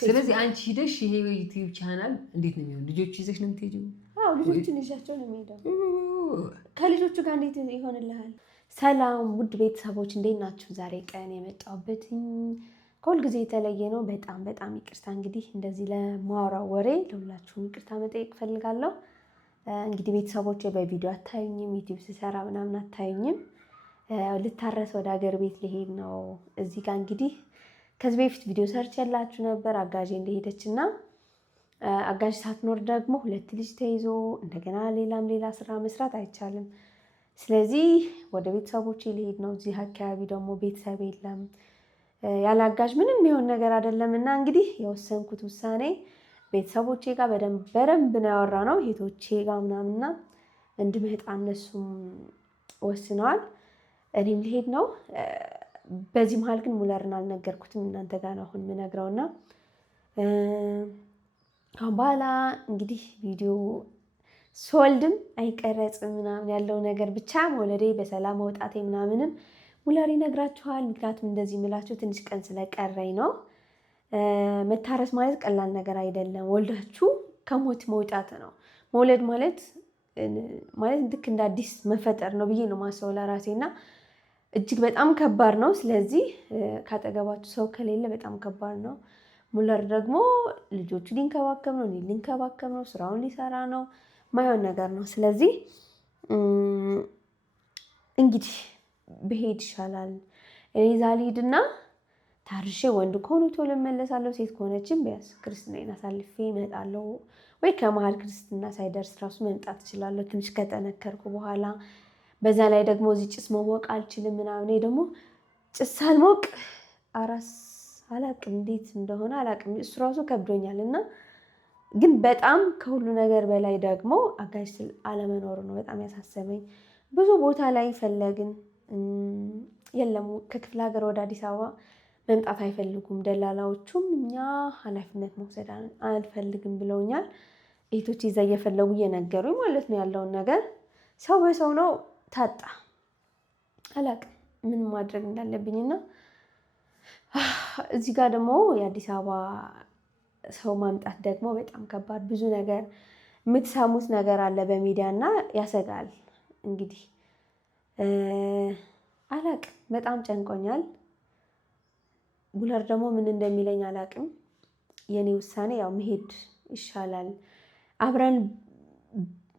ስለዚህ አንቺ ሄደሽ ይሄ ዩቲዩብ ቻናል እንዴት ነው የሚሆነው? ልጆች ይዘሽ ነው የምትሄጂው? አዎ ልጆችን ይዣቸው ነው የምሄደው። ከልጆቹ ጋር እንዴት ይሆንልሃል? ሰላም ውድ ቤተሰቦች እንዴት ናችሁ? ዛሬ ቀን የመጣሁበት ከሁልጊዜ የተለየ ነው። በጣም ይቅርታ። እንግዲህ እንደዚህ ለማውራው ወሬ ለሁላችሁም ይቅርታ መጠየቅ ፈልጋለሁ። እንግዲህ ቤተሰቦች በቪዲዮ አታዩኝም፣ ዩቲዩብ ስሰራ ምናምን አታዩኝም። ልታረስ ወደ ሀገር ቤት ልሄድ ነው። እዚህ ጋር እንግዲህ ከዚህ በፊት ቪዲዮ ሰርች ያላችሁ ነበር አጋዥ እንደሄደች እና አጋዥ ሳትኖር ደግሞ 2 ልጅ ተይዞ እንደገና ሌላ ስራ መስራት አይቻልም። ስለዚህ ወደ ቤተሰቦቼ ልሄድ ነው። እዚህ አካባቢ ደግሞ ቤተሰብ የለም። ያለ አጋዥ ምንም የሚሆን ነገር አይደለም እና እንግዲህ የወሰንኩት ውሳኔ ቤተሰቦቼ ጋር በደንብ ነው ያወራነው። እህቶቼ ጋር ምናምንና እንድመጣ እነሱም ወስነዋል። እኔም ልሄድ ነው። በዚህ መሀል ግን ሙለርን አልነገርኩትም። እናንተ ጋር ነው አሁን የምነግረውና አሁን በኋላ እንግዲህ ቪዲዮ ስወልድም አይቀረጽም ምናምን ያለው ነገር ብቻ መውለዴ በሰላም መውጣቴ ምናምንም ሙለር ይነግራችኋል። ምክንያቱም እንደዚህ የምላችሁ ትንሽ ቀን ስለቀረኝ ነው። መታረስ ማለት ቀላል ነገር አይደለም። ወልዳችሁ ከሞት መውጣት ነው። መውለድ ማለት ልክ እንደ አዲስ መፈጠር ነው ብዬ ነው ማሰው ለራሴና እጅግ በጣም ከባድ ነው። ስለዚህ ካጠገባችሁ ሰው ከሌለ በጣም ከባድ ነው። ሙለር ደግሞ ልጆቹ ሊንከባከብ ነው፣ እኔ ሊንከባከብ ነው፣ ስራውን ሊሰራ ነው። ማይሆን ነገር ነው። ስለዚህ እንግዲህ ብሄድ ይሻላል። እኔ ዛሬ ልሂድና ታርሼ ወንድ ከሆኑ ቶሎ እመለሳለሁ፣ ሴት ከሆነችም ቢያንስ ክርስትናዬን አሳልፌ እመጣለሁ። ወይ ከመሀል ክርስትና ሳይደርስ ራሱ መምጣት እችላለሁ ትንሽ ከጠነከርኩ በኋላ። በዛ ላይ ደግሞ እዚህ ጭስ መሞቅ አልችልም ምናምን። ደግሞ ጭስ ሳልሞቅ አራስ አላቅም፣ እንዴት እንደሆነ አላቅም። እሱ ራሱ ከብዶኛል እና ግን በጣም ከሁሉ ነገር በላይ ደግሞ አጋዥ አለመኖሩ ነው በጣም ያሳሰበኝ። ብዙ ቦታ ላይ ፈለግን፣ የለም። ከክፍለ ሀገር ወደ አዲስ አበባ መምጣት አይፈልጉም ደላላዎቹም። እኛ ኃላፊነት መውሰድ አልፈልግም ብለውኛል። እህቶች ይዛ እየፈለጉ እየነገሩኝ ማለት ነው ያለውን ነገር። ሰው በሰው ነው ታጣ። አላቅም ምን ማድረግ እንዳለብኝና እዚህ ጋር ደግሞ የአዲስ አበባ ሰው ማምጣት ደግሞ በጣም ከባድ፣ ብዙ ነገር የምትሰሙት ነገር አለ በሚዲያ እና ያሰጋል። እንግዲህ አላቅም በጣም ጨንቆኛል። ሙለር ደግሞ ምን እንደሚለኝ አላቅም። የኔ ውሳኔ ያው መሄድ ይሻላል። አብረን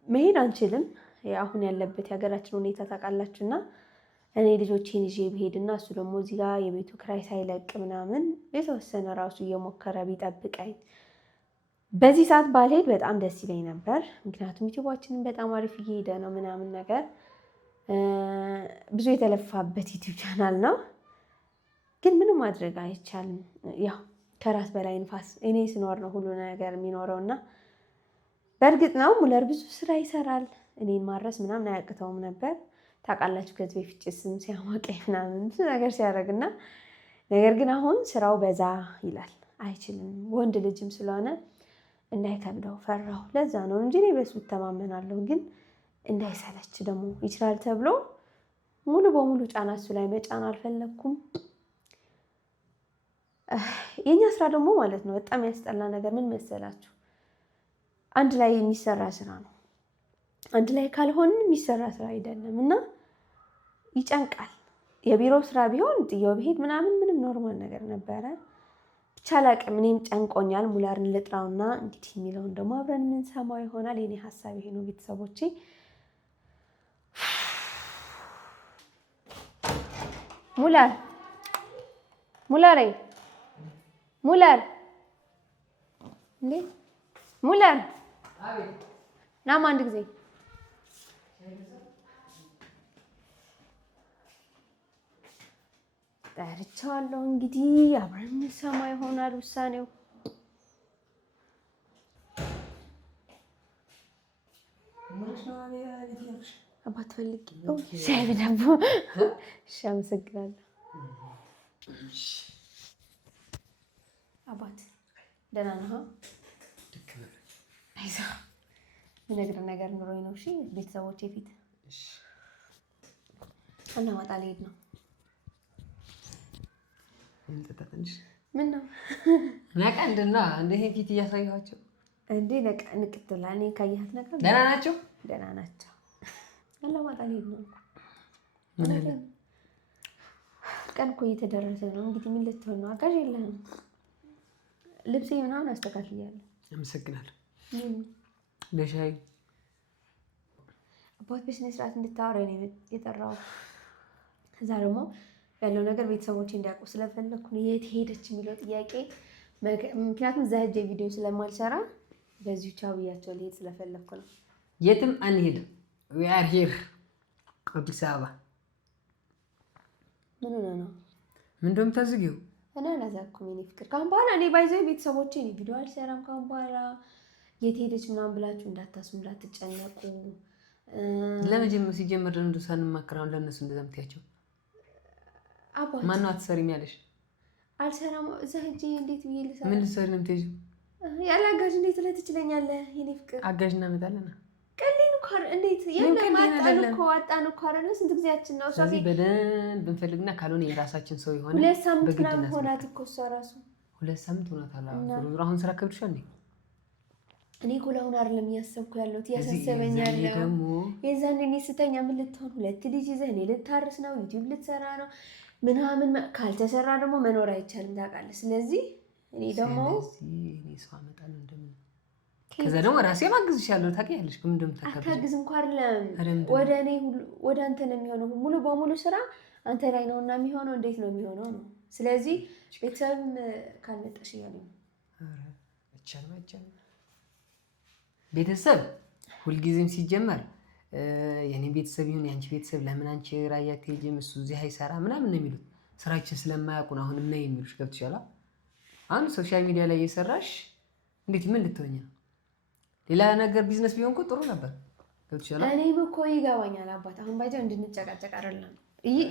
መሄድ አንችልም። አሁን ያለበት የሀገራችን ሁኔታ ታውቃላችሁና እኔ ልጆቼን ይዤ ብሄድና እሱ ደግሞ እዚህ ጋር የቤቱ ክራይ ሳይለቅ ምናምን የተወሰነ ራሱ እየሞከረ ቢጠብቀኝ በዚህ ሰዓት ባልሄድ በጣም ደስ ይለኝ ነበር። ምክንያቱም ዩቲዩባችንን በጣም አሪፍ እየሄደ ነው ምናምን ነገር፣ ብዙ የተለፋበት ዩቲዩብ ቻናል ነው። ግን ምንም ማድረግ አይቻልም። ያው ከራስ በላይ ንፋስ፣ እኔ ስኖር ነው ሁሉ ነገር የሚኖረውና በእርግጥ ነው ሙለር ብዙ ስራ ይሰራል። እኔን ማድረስ ምናምን አያቅተውም ነበር። ታውቃላችሁ ከዚህ በፊት ጭስም ሲያሞቀኝ ምናምን ብዙ ነገር ሲያደርግና፣ ነገር ግን አሁን ስራው በዛ ይላል። አይችልም። ወንድ ልጅም ስለሆነ እንዳይከብደው ፈራሁ። ለዛ ነው እንጂ እኔ በሱ እተማመናለሁ። ግን እንዳይሰለች ደግሞ ይችላል ተብሎ ሙሉ በሙሉ ጫና እሱ ላይ መጫን አልፈለኩም። የኛ ስራ ደግሞ ማለት ነው በጣም ያስጠላ ነገር ምን መሰላችሁ? አንድ ላይ የሚሰራ ስራ ነው። አንድ ላይ ካልሆን የሚሰራ ስራ አይደለም እና ይጨንቃል። የቢሮ ስራ ቢሆን ጥየው ብሄድ ምንም ኖርማል ነገር ነበረ። ብቻ አላቅም፣ እኔም ጨንቆኛል። ሙለርን ልጥራውና እንግዲህ የሚለውን ደግሞ አብረን የምንሰማው ይሆናል። የኔ ሀሳብ ይሄ ነው ቤተሰቦቼ። ሙለር እንዴ ሙለር ናም አንድ ጊዜ ጠርቻለሁ። እንግዲህ አብረን የምንሰማ ይሆናል ውሳኔው። አባት ፈልግ ሻይ ብዳቦ። እሺ አመሰግናለሁ አባት። ደህና ነህ? አይዞህ የምነግርህ ነገር ኑሮኝ ነው። እሺ ቤተሰቦቼ ፊት እና ማጣ ልሄድ ነው። እንጠጣ ትንሽ ምን ነው ነቃ እንደና እንደ ይሄ ፊት እያሳየኋቸው እንዴ ነቃ ንቅትላ እኔ ካየሃት ነቃ ደህና ናቸው ደህና ናቸው። አላማጣ ልሄድ ነው። ምን አለ ቀን እኮ እየተደረሰ ነው። እንግዲህ ምን ልትሆን ነው? አጋዥ የለህም። ልብሴ ምናምን አስተካክያለሁ። አመሰግናለሁ። ለሻይ አባት በስነ ስርዓት እንድታወራኝ ነው የጠራው። እዛ ደግሞ ያለው ነገር ቤተሰቦቼ እንዲያውቁ ስለፈለኩ ነው። የት ሄደች የሚለው ጥያቄ ምክንያቱም እዛ ሄጄ ቪዲዮ ስለማልሰራ በዚሁ ቻው ብያቸው ልሄድ ስለፈለኩ ነው። የትም አንሄድም። we are here አዲስ አበባ። ምን ሆነ ነው? ምን እንደምታዝጊው እኔ አላዛኩም። እኔ ፍቅር ካሁን በኋላ እኔ ባይዘው ቤተሰቦቼ እኔ ቪዲዮ አልሰራም ካሁን በኋላ። የት ሄደች ምናምን ብላችሁ እንዳታስቡ፣ እንዳትጨነቁ። ለመጀመር ሲጀመር ደግሞ ሳንማከራው ለነሱ እንደዛ የምትያቸው አባት ማን ነው አትሰሪም ያለሽ? አልሰራም። እዛ ሄጄ እንዴት ብዬ ልሰራ? ምን ልትሰሪ ነው የምትሄጂው? ያለ አጋዥ እንዴት ላይ ትችለኛለህ? የኔ ፍቅር አጋዥ እናመጣለን። ቀሊን እኮ እንዴት አጣን እኮ አይደለ? ስንት ጊዜያችን ነው? ስለዚህ በደንብ ብንፈልግና ካልሆነ የራሳችን ሰው የሆነ 2 ሳምንት ምናምን ሆናት እኮ እሷ ራሱ 2 ሳምንት ሆናታል። አሁን ስራ ከብድሻ እንዴ? እኔ እኮ ለአሁን አይደለም እያሰብኩ ያለሁት እያሳሰበኝ ያለው የዛኔ እኔ ስተኛ ምን ልትሆን 2 ልጅ ይዘህ እኔ ልታርስ ነው ዩቲዩብ ልትሰራ ነው ምናምን። ካልተሰራ ደግሞ መኖር አይቻልም ታውቃለህ። ስለዚህ እኔ ደግሞ እኔ ሰው አመጣለሁ እንደምን ከዛ ደግሞ ራሴ ማግዝሻለሁ። ታውቂያለሽ ግን እንደምታከብሽ አታግዝ እንኳን አይደለም ወደ እኔ ወደ አንተ ነው የሚሆነው። ሙሉ በሙሉ ስራ አንተ ላይ ነውና የሚሆነው። እንዴት ነው የሚሆነው ነው። ስለዚህ ቤተሰብም ካልመጣሽ እያለኝ ነው። አይቻልም። ቤተሰብ ሁልጊዜም ሲጀመር የኔ ቤተሰብ ይሁን የአንቺ ቤተሰብ ለምን አንቺ ራያ አትሄጂም እሱ እዚህ አይሰራ ምናምን ነው የሚሉት። ስራችን ስለማያውቁ ነው አሁን እና የሚሉሽ ገብቶሻል። አሁን ሶሻል ሚዲያ ላይ እየሰራሽ እንዴት ምን ልትሆኛ? ሌላ ነገር ቢዝነስ ቢሆን እኮ ጥሩ ነበር። ገብቶሻል። እኔም እኮ ይገባኛል አባት። አሁን ባይዘው እንድንጨቃጨቅ አይደለም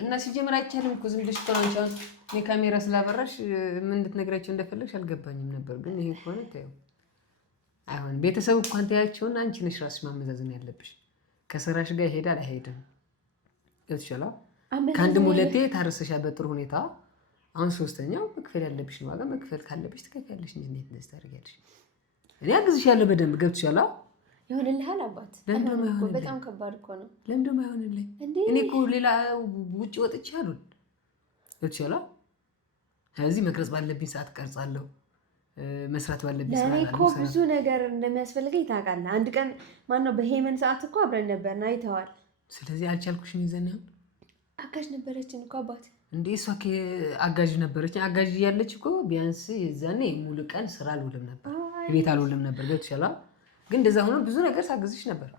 እና ሲጀመር አይቻልም እኮ ዝም ብለሽ እኮ ነው አንቺ እኔ ካሜራ ስላበራሽ ምን እንድትነግራቸው እንደፈለግሽ አልገባኝም ነበር። ግን ይሄ ከሆነ ታየው አይሆን። ቤተሰብ እኮ አንተ ያያቸውና አንቺ ነሽ ራስሽ ማመዛዘን ያለብሽ። ከስራሽ ጋር ይሄዳል አይሄድም? ገብቶሻል። ከአንድም 2 ታርሰሻል በጥሩ ሁኔታ። አሁን 3ኛው መክፈል ያለብሽን ዋጋ መክፈል ካለብሽ ትከፍያለሽ እንጂ እንዴት እንደዚህ ታደርጊያለሽ? እኔ አግዝሻለሁ በደንብ ገብቶሻል። ይሆንልሃል አባት። በጣም ከባድ እኮ ነው። ለምን ደሞ አይሆንልኝ? እኔ እኮ ሌላ ውጭ ወጥቼ አሉን ገብቶሻል። ስለዚህ መቅረጽ ባለብኝ ሰዓት ቀርጻለሁ፣ መስራት ባለብኝ ሰዓት ለኔ እኮ ብዙ ነገር እንደሚያስፈልገኝ ታውቃለህ። አንድ ቀን ማነው በሄመን ሰዓት እኮ አብረን ነበርና አይተዋል። ስለዚህ አልቻልኩሽም። ይዘን አጋዥ ነበረችን እኮ አባት። እንዴ እሷ አጋዥ ነበረች። አጋዥ ያለች እኮ ቢያንስ የዛኔ ሙሉ ቀን ስራ አልውልም ነበር፣ ቤት አልውልም ነበር። ገብቶሻል። ግን እንደዛ ሆኖ ብዙ ነገር ሳግዝሽ ነበር።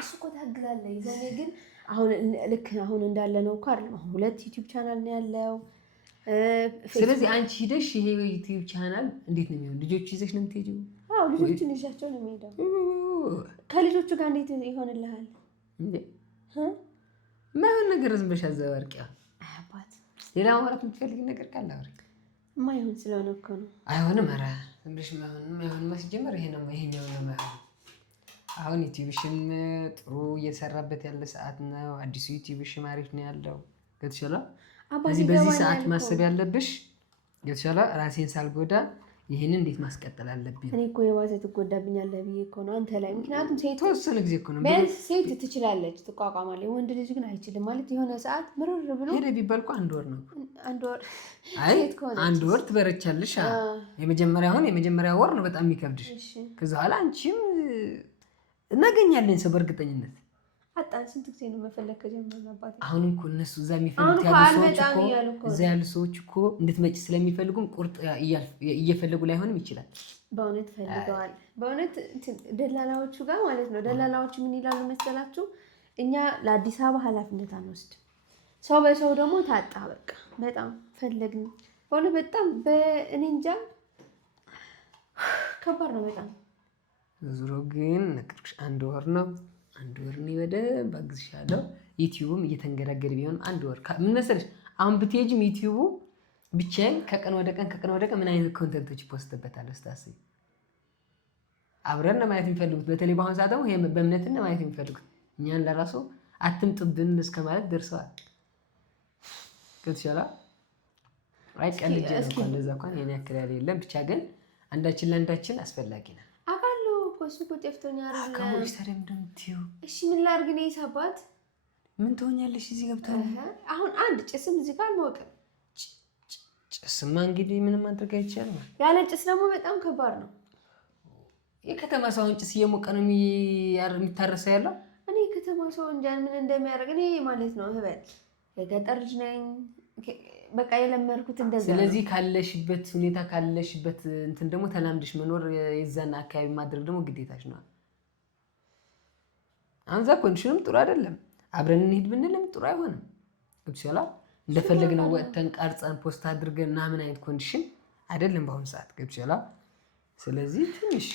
እሱ እኮ ታግዛለህ። የዛኔ ግን አሁን ልክ አሁን እንዳለ ነው እኮ አይደለም። አሁን 2 ዩቲዩብ ቻናል ነው ያለው። ስለዚህ አንቺ ሄደሽ ይሄ ዩቲዩብ ቻናል እንዴት ነው የሚሆን? ልጆቹ ይዘሽ ነው የምትሄጂው? አዎ ልጆቹን ይዣቸው ነው የምሄደው። ከልጆቹ ጋር እንዴት ይሆንልሃል እንዴ? ማይሆን ነገር ዝም ብለሽ አዘባርቂያ አባት። ሌላ ማውራት የምትፈልጊ ነገር ካለ አውሪ። ማይሆን ስለሆነ እኮ ነው። አይሆንም። ኧረ ዝም ብለሽ ማይሆን ማስጀመር ይሄ ነው ይሄኛው ነው ማይሆን። አሁን ዩቲዩብሽም ጥሩ እየሰራበት ያለ ሰዓት ነው። አዲሱ ዩቲዩብሽም አሪፍ ነው ያለው። ገብቶሻል። በዚህ ሰዓት ማሰብ ያለብሽ ገብቶሻል። ራሴን ሳልጎዳ ይሄንን እንዴት ማስቀጠል አለብኝ? እኔ እኮ የባሰ ትጎዳብኛለህ ብዬ እኮ ነው አንተ ላይ። ምክንያቱም ሴት ተወሰነ ጊዜ እኮ ነው ቢያንስ ሴት ትችላለች፣ ትቋቋማለች። ወንድ ልጅ ግን አይችልም። ማለት የሆነ ሰዓት ምርር ብሎ ሄደ ቢባል እኮ 1 ወር ነው። 1 ወር አይ 1 ወር ትበረቻለሽ። የመጀመሪያ ወር ነው በጣም የሚከብድሽ። ከዛ በኋላ አንቺም እናገኛለን ሰው በእርግጠኝነት። አጣን። ስንት ጊዜ ነው መፈለግ ከጀመርን አባቴ። አሁን እኮ እነሱ እዛ የሚፈልጉት ያሉ ሰዎች እኮ እንድትመጪ ስለሚፈልጉም ቁርጥ እየፈለጉ ላይሆንም ይችላል። በእውነት ፈልገዋል። በእውነት ደላላዎቹ ጋር ማለት ነው። ደላላዎቹ ምን ይላሉ መሰላችሁ? እኛ ለአዲስ አበባ ኃላፊነት አንወስድ። ሰው በሰው ደግሞ ታጣ። በቃ በጣም ፈለግን። በእውነት በጣም በእኔ እንጃ ከባድ ነው በጣም። ዙሮ ግን ነቅርሽ 1 ወር ነው። 1 ወር ነው በደንብ አግዝሻለሁ። ዩቲዩብም እየተንገዳገደ ቢሆን 1 ወር ምን መሰለሽ፣ አሁን ብትሄጂም ዩቲዩቡ ብቻዬን ከቀን ወደ ቀን ምን አይነት ኮንተንቶች ፖስትበታለሁ ስታስቢ። አብረን ነው ማየት የሚፈልጉት። በተለይ በአሁኑ ሰዓት ደግሞ ይሄ በእምነት ነው ማየት የሚፈልጉት። እኛን ለራሱ አትምጡብን እስከ ማለት ደርሰዋል። ገብቶሻል። አይቀልጅ ነው እንኳን እንደዛ እንኳን የኔ ያክል የለም። ብቻ ግን አንዳችን ለአንዳችን አስፈላጊ ነው። አውቃለሁ እኮ እሱ እኮ ጠፍቶኛል አይደል? አካውንት ታዲያ ምንድን ነው የምትይው? እሺ ምን ላድርግ ነው የሳባት? ምን ትሆኛለሽ እዚህ ገብተው? አሁን አንድ ጭስም እዚህ ጋር አልሞቅም። ጭስማ እንግዲህ ምንም ማድረግ አይቻልም። ያለ ጭስ ደግሞ በጣም ከባድ ነው። የከተማ ሰው አሁን ጭስ እየሞቀ ነው የሚታረሰው ያለው። እኔ የከተማ ሰው እንጃ ምን እንደሚያደርግ እኔ ማለት ነው ህበል የገጠር ልጅ ነኝ። በቃ የለመድኩት እንደዛ። ስለዚህ ካለሽበት ሁኔታ ካለሽበት እንትን ደግሞ ተላምድሽ መኖር የዛን አካባቢ ማድረግ ደግሞ ግዴታሽ ነው። አንዛ ኮንዲሽንም ጥሩ አይደለም። አብረን እንሂድ ብንልም ጥሩ አይሆንም። ገብቶሻል? እንደፈለግነው ወጥተን ቀርጸን ፖስት አድርገን ምናምን አይነት ኮንዲሽን አይደለም በአሁኑ ሰዓት። ገብቶሻል? ስለዚህ ትንሽ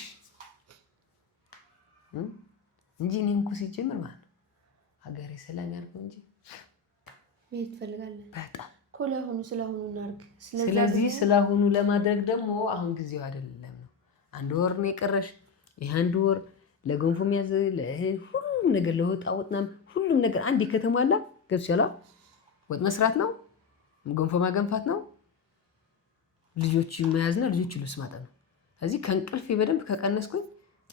እንጂ እኔም እኮ ሲጀምር ማለት ነው ሀገሬ ሰላም ያድርገው እንጂ መሄድ ትፈልጋለህ? በጣም ስለሆኑ እናድርግ። ስለዚህ ስለሆኑ ለማድረግ ደግሞ አሁን ጊዜው አይደለም ነው። 1 ወር ነው የቀረሽ። ይሄ 1 ወር ለገንፎ የሚያዝ ለእህል ሁሉም ነገር ለወጣ ወጥናም ሁሉም ነገር አንድ ከተሟላ ገብቶሻል? ወጥ መስራት ነው፣ ገንፎ ማገንፋት ነው፣ ልጆች መያዝና ልጆች ልብስ ማጠብ ነው። እዚህ ከእንቅልፌ በደንብ ከቀነስኩኝ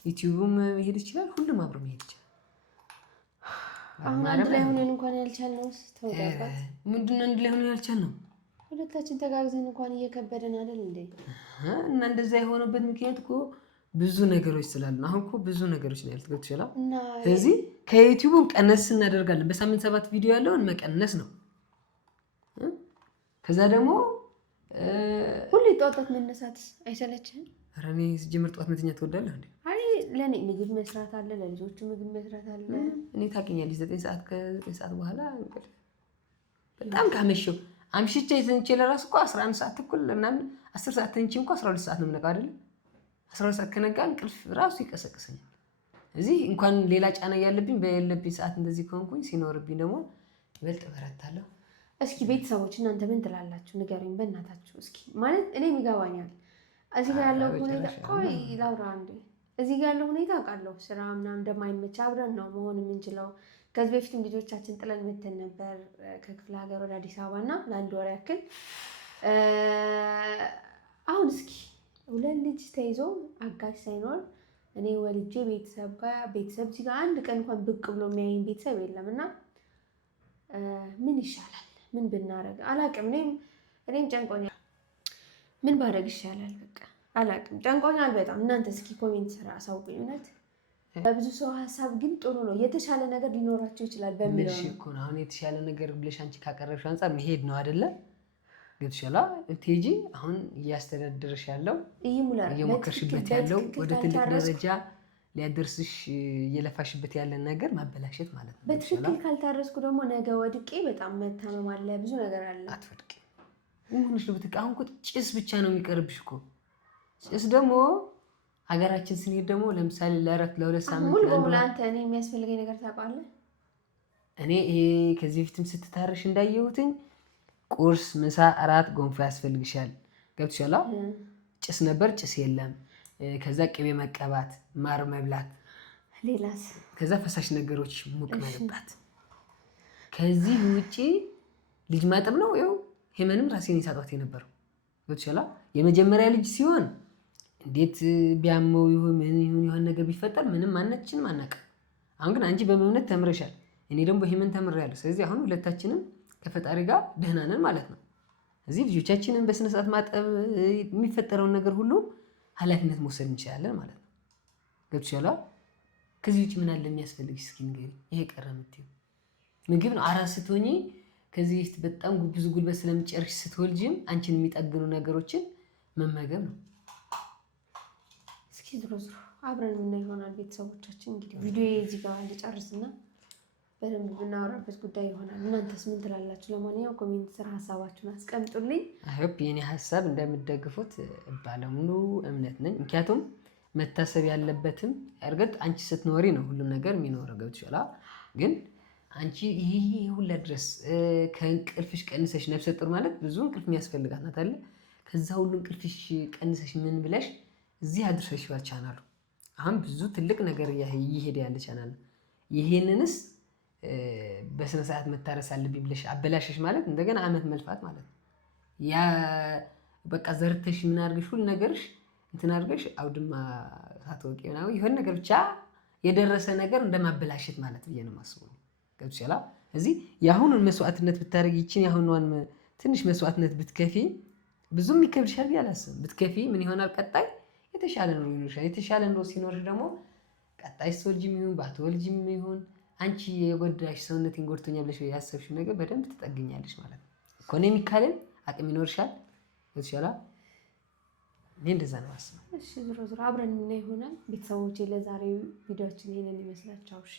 ዩቲዩብም መሄድ ይችላል፣ ሁሉም አብሮ መሄድ ይችላል። አሁን አንድ ላይ ሆነን እንኳን ያልቻልነው ተወዳባት ምንድን ነው? አንድ ላይ ሆነን ያልቻልነው ሁለታችን ተጋግዘን እንኳን እየከበደን አይደል እንዴ? እና እንደዛ የሆነበት ምክንያት እኮ ብዙ ነገሮች ስላሉ አሁን እኮ ብዙ ነገሮች ነው ያልተገቡ ይችላል። ስለዚህ ከዩቲዩብም ቀነስ እናደርጋለን። በሳምንት 7 ቪዲዮ ያለውን መቀነስ ነው። ከዛ ደግሞ ሁሌ ጠዋት መነሳት አይሰለችህም? ኧረ እኔ ሲጀምር ጠዋት መተኛት ትወዳለህ እንዴ? አይ ለኔ ምግብ መስራት አለ፣ ለልጆቹ ምግብ መስራት አለ። እኔ ታውቂኛለሽ 9 ሰዓት ከ9 ሰዓት በኋላ በጣም ካመሸው አምሽቼ ተኝቼ ለራሱ እኮ 11 ሰዓት ተኩል ምናምን 10 ሰዓት ተኝቼ እንኳን 12 ሰዓት ነው የምነቃው አይደል? 12 ሰዓት ከነጋ እንቅልፍ ራሱ ይቀሰቅሰኛል። እዚህ እንኳን ሌላ ጫና ያለብኝ በሌለብኝ ሰዓት እንደዚህ ከሆንኩኝ ሲኖርብኝ ደግሞ ይበልጥ በረታለሁ። እስኪ ቤተሰቦች እናንተ ምን ትላላችሁ? ንገሩኝ በእናታችሁ። እስኪ ማለት እኔም ይገባኛል እዚህ ጋር ያለው ሁኔታ። ቆይ ላውራ እንዴ። እዚህ ጋር ያለው ሁኔታ አውቃለሁ። ስራ ምናምን እንደማይመች አብረን ነው መሆን የምንችለው። ከዚህ በፊትም ልጆቻችን ጥለን መተን ነበር ከክፍለ ሀገር ወደ አዲስ አበባ እና ለ1 ወር ያክል። አሁን እስኪ 2 ልጅ ተይዞ አጋዥ ሳይኖር እኔ ወልጄ ቤተሰብ እዚህ ጋር አንድ ቀን እንኳን ብቅ ብሎ የሚያየኝ ቤተሰብ የለም እና ምን ይሻላል? ምን ብናረግ አላቅም። እኔም ጨንቆኛል። ምን ባደርግ ይሻላል? በቃ አላቅም፣ ጨንቆኛል በጣም። እናንተ እስኪ ኮሜንት ስራ አሳውቁኝ። እውነት በብዙ ሰው ሀሳብ ግን ጥሩ ነው፣ የተሻለ ነገር ሊኖራቸው ይችላል በሚለው ነው እኮ። አሁን የተሻለ ነገር ብለሽ አንቺ ካቀረብሽ አንጻር መሄድ ነው አይደለ? ገብቶሻል? ቴጂ አሁን እያስተዳደረሽ ያለው እየሞከርሽበት ያለው ወደ ትልቅ ደረጃ ሊያደርስሽ እየለፋሽበት ያለን ነገር ማበላሸት ማለት ነው። በትክክል ካልታረስኩ ደግሞ ነገ ወድቄ በጣም መታመም አለ፣ ብዙ ነገር አለ። አትወድቂ ምንሽ ነው ብትቃ። አሁን እኮ ጭስ ብቻ ነው የሚቀርብሽ እኮ። ጭስ ደግሞ ሀገራችን ስንሄድ ደግሞ ለምሳሌ ለእረፍት ለ2 ሳምንት ሙሉ በሙሉ አንተ እኔ የሚያስፈልገኝ ነገር ታውቃለህ። እኔ ይሄ ከዚህ በፊትም ስትታረሽ እንዳየሁትኝ ቁርስ፣ ምሳ፣ እራት ገንፎ ያስፈልግሻል። ገብቶሻል? ጭስ ነበር፣ ጭስ የለም። ከዛ ቅቤ መቀባት፣ ማር መብላት፣ ሌላስ? ከዛ ፈሳሽ ነገሮች ሙቅ መጠጣት። ከዚህ ውጪ ልጅ ማጠብ ነው። ይኸው ሄመንም ራሴን ይሳጧት የነበረው ገብቶሻል? የመጀመሪያ ልጅ ሲሆን እንዴት ቢያመው ይሁን ምን ይሁን የሆነ ነገር ቢፈጠር ምንም ማናችንም አናውቅም። አሁን ግን አንቺ በእምነት ተምረሻል፣ እኔ ደግሞ በሄመን ተምሬያለሁ። ስለዚህ አሁን ሁለታችንም ከፈጣሪ ጋር ደህና ነን ማለት ነው። እዚህ ልጆቻችንን በስነ ስርዓት ማጠብ፣ የሚፈጠረውን ነገር ሁሉ ኃላፊነት መውሰድ እንችላለን ማለት ነው። ገብቶሻል? ከዚህ ውጭ ምን አለ የሚያስፈልግሽ? እስኪ ንገሪኝ። ይሄ ቀረ የምትይው ምግብ ነው። አራስ ስትሆኚ ከዚህ በፊት በጣም ብዙ ጉልበት ስለምጨርሽ ስትወልጂም አንቺን የሚጠግኑ ነገሮችን መመገብ ነው። እስኪ ዞሮ አብረን የምናይ ይሆናል። ቤተሰቦቻችን እንግዲህ ቪዲዮ እዚህ ጋር ልጨርስና በደንብ ብናወራበት ጉዳይ ይሆናል። እናንተስ ምን ትላላችሁ? ለማንኛውም ኮሜንት ስራ ሀሳባችሁን አስቀምጡልኝ። አይሆፕ የኔ ሀሳብ እንደምትደግፉት ባለሙሉ እምነት ነኝ። ምክንያቱም መታሰብ ያለበትም እርግጥ አንቺ ስትኖሪ ነው ሁሉም ነገር የሚኖረው። ገብቶሻል? ግን አንቺ ይሄ ሁላ ድረስ ከእንቅልፍሽ ቀንሰሽ ነፍሰ ጡር ማለት ብዙ እንቅልፍ የሚያስፈልጋት ናት አይደል? ከዛ ሁሉ እንቅልፍሽ ቀንሰሽ ምን ብለሽ እዚህ አድርሰሽ ቻናሉ አሁን ብዙ ትልቅ ነገር እየሄደ ያለ ቻናል ነው። ይሄንንስ በስነ ስርዓት መታረስ አለብኝ ብለሽ አበላሸሽ ማለት እንደገና አመት መልፋት ማለት ነው። ያ በቃ ዘርተሽ ምን አድርገሽ ሁሉ ነገርሽ እንትን አድርገሽ አውድማ ሳትወቂ ምናምን የሆነ ነገር ብቻ የደረሰ ነገር እንደማበላሸት ማለት ብዬ ነው የማስበው። ገብቶሻል? እዚህ የአሁኑን መስዋዕትነት ብታደርጊ ይችን የአሁኗን ትንሽ መስዋዕትነት ብትከፊ ብዙም ይከብድሻል ብዬ አላስብም። ብትከፊ ምን ይሆናል? ቀጣይ የተሻለ ኑሮ ይኖርሻል። የተሻለ ኑሮ ሲኖርሽ ደግሞ ቀጣይ ስትወልጂም ይሁን ባትወልጂም ይሁን አንቺ የጎዳሽ ሰውነቴን ጎድቶኛል ብለሽ ያሰብሽው ነገር በደንብ ትጠግኛለሽ ማለት ነው። ኢኮኖሚካልን አቅም ይኖርሻል። ገብቶሻል? እኔ እንደዛ ነው የማስበው። እሺ ዞሮ ዞሮ አብረን እና ይሆናል። ቤተሰቦቼ ለዛሬው ቪዲዮችን ይሄንን ይመስላችኋል። እሺ